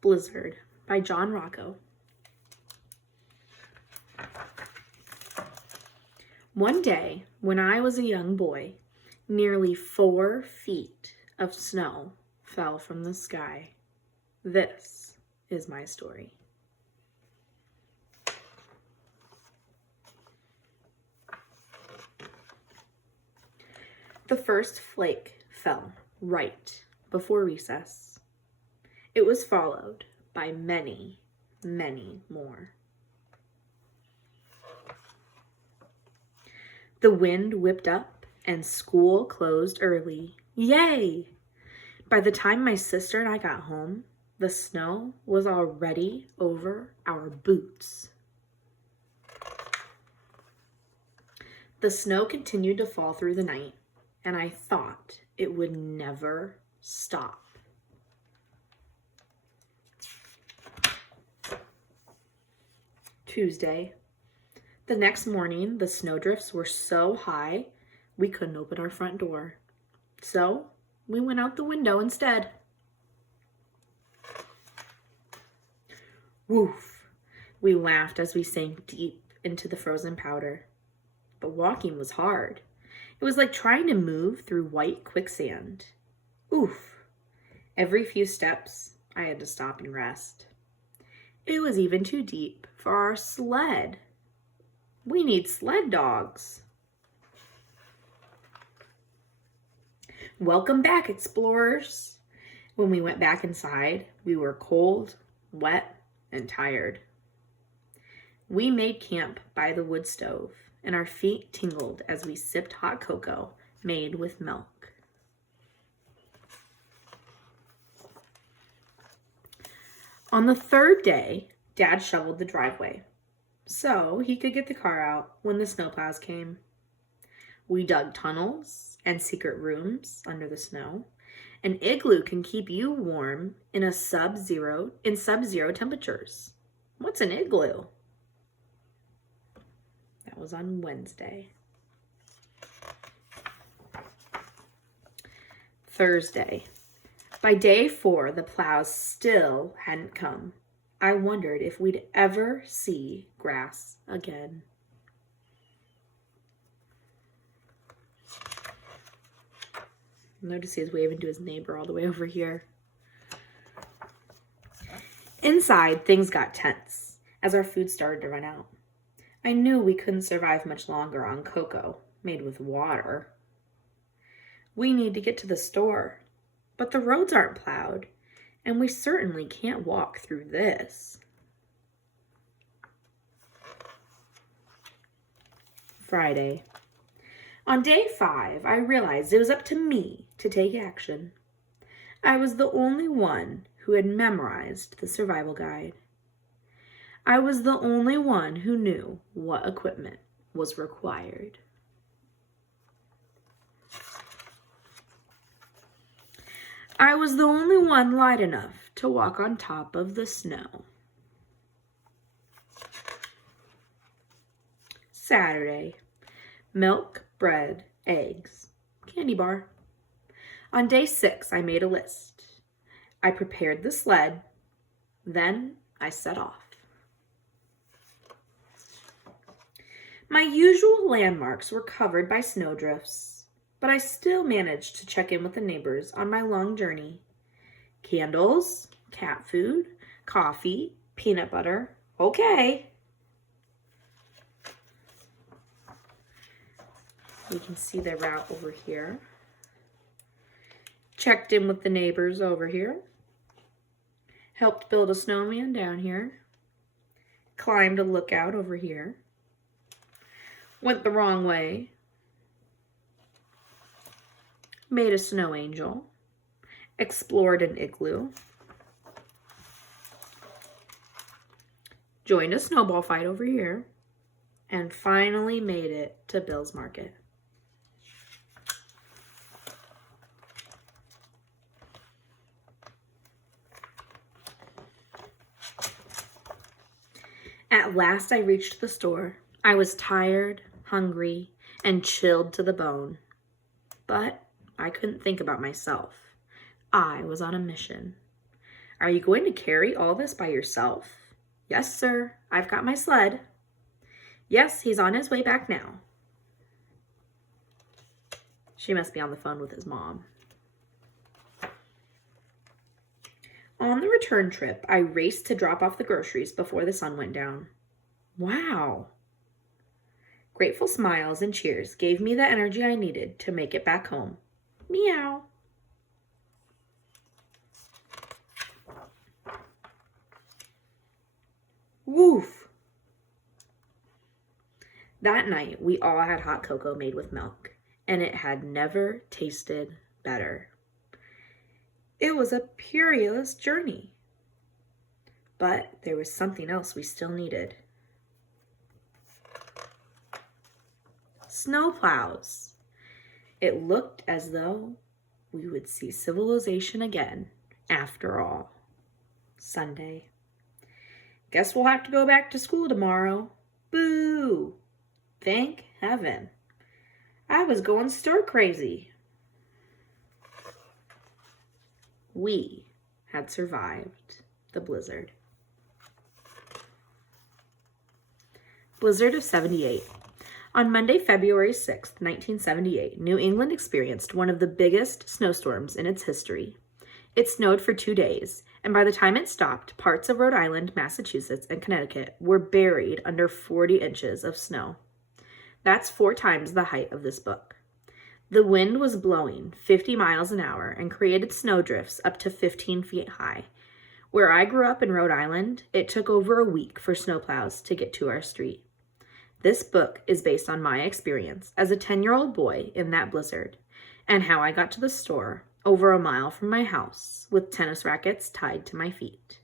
Blizzard by John Rocco. One day, when I was a young boy, nearly 4 feet of snow fell from the sky. This is my story. The first flake fell right before recess. It was followed by many, many more. The wind whipped up and school closed early. Yay! By the time my sister and I got home, the snow was already over our boots. The snow continued to fall through the night, and I thought it would never stop. Tuesday. The next morning, the snowdrifts were so high, we couldn't open our front door. So, we went out the window instead. Woof! We laughed as we sank deep into the frozen powder. But walking was hard. It was like trying to move through white quicksand. Oof! Every few steps, I had to stop and rest. It was even too deep for our sled. We need sled dogs. Welcome back, explorers. When we went back inside, we were cold, wet, and tired. We made camp by the wood stove, and our feet tingled as we sipped hot cocoa made with milk. On the third day, Dad shoveled the driveway so he could get the car out when the snowplows came. We dug tunnels and secret rooms under the snow. An igloo can keep you warm in sub-zero temperatures. What's an igloo? That was on Wednesday. Thursday. By day 4, the plows still hadn't come. I wondered if we'd ever see grass again. Notice he's waving to his neighbor all the way over here. Inside, things got tense as our food started to run out. I knew we couldn't survive much longer on cocoa made with water. We need to get to the store, but the roads aren't plowed, and we certainly can't walk through this. Friday. On day 5, I realized it was up to me to take action. I was the only one who had memorized the survival guide. I was the only one who knew what equipment was required. I was the only one light enough to walk on top of the snow. Saturday. Milk, bread, eggs, candy bar. On day 6, I made a list. I prepared the sled. Then I set off. My usual landmarks were covered by snowdrifts, but I still managed to check in with the neighbors on my long journey. Candles, cat food, coffee, peanut butter. Okay. You can see the route over here. Checked in with the neighbors over here. Helped build a snowman down here. Climbed a lookout over here. Went the wrong way. Made a snow angel. Explored an igloo. Joined a snowball fight over here. And finally made it to Bill's Market. At last I reached the store. I was tired, hungry, and chilled to the bone. But I couldn't think about myself. I was on a mission. Are you going to carry all this by yourself? Yes, sir. I've got my sled. Yes, he's on his way back now. She must be on the phone with his mom. On the return trip, I raced to drop off the groceries before the sun went down. Wow. Grateful smiles and cheers gave me the energy I needed to make it back home. Meow. Woof. That night, we all had hot cocoa made with milk, and it had never tasted better. It was a perilous journey, but there was something else we still needed. Snowplows. It looked as though we would see civilization again after all. Sunday. Guess we'll have to go back to school tomorrow. Boo! Thank heaven. I was going stir crazy. We had survived the blizzard. Blizzard of 78. On Monday, February 6th, 1978, New England experienced one of the biggest snowstorms in its history. It snowed for 2 days, and by the time it stopped, parts of Rhode Island, Massachusetts, and Connecticut were buried under 40 inches of snow. That's 4 times the height of this book. The wind was blowing 50 miles an hour and created snowdrifts up to 15 feet high. Where I grew up in Rhode Island, it took over a week for snowplows to get to our street. This book is based on my experience as a 10-year-old boy in that blizzard and how I got to the store over a mile from my house with tennis rackets tied to my feet.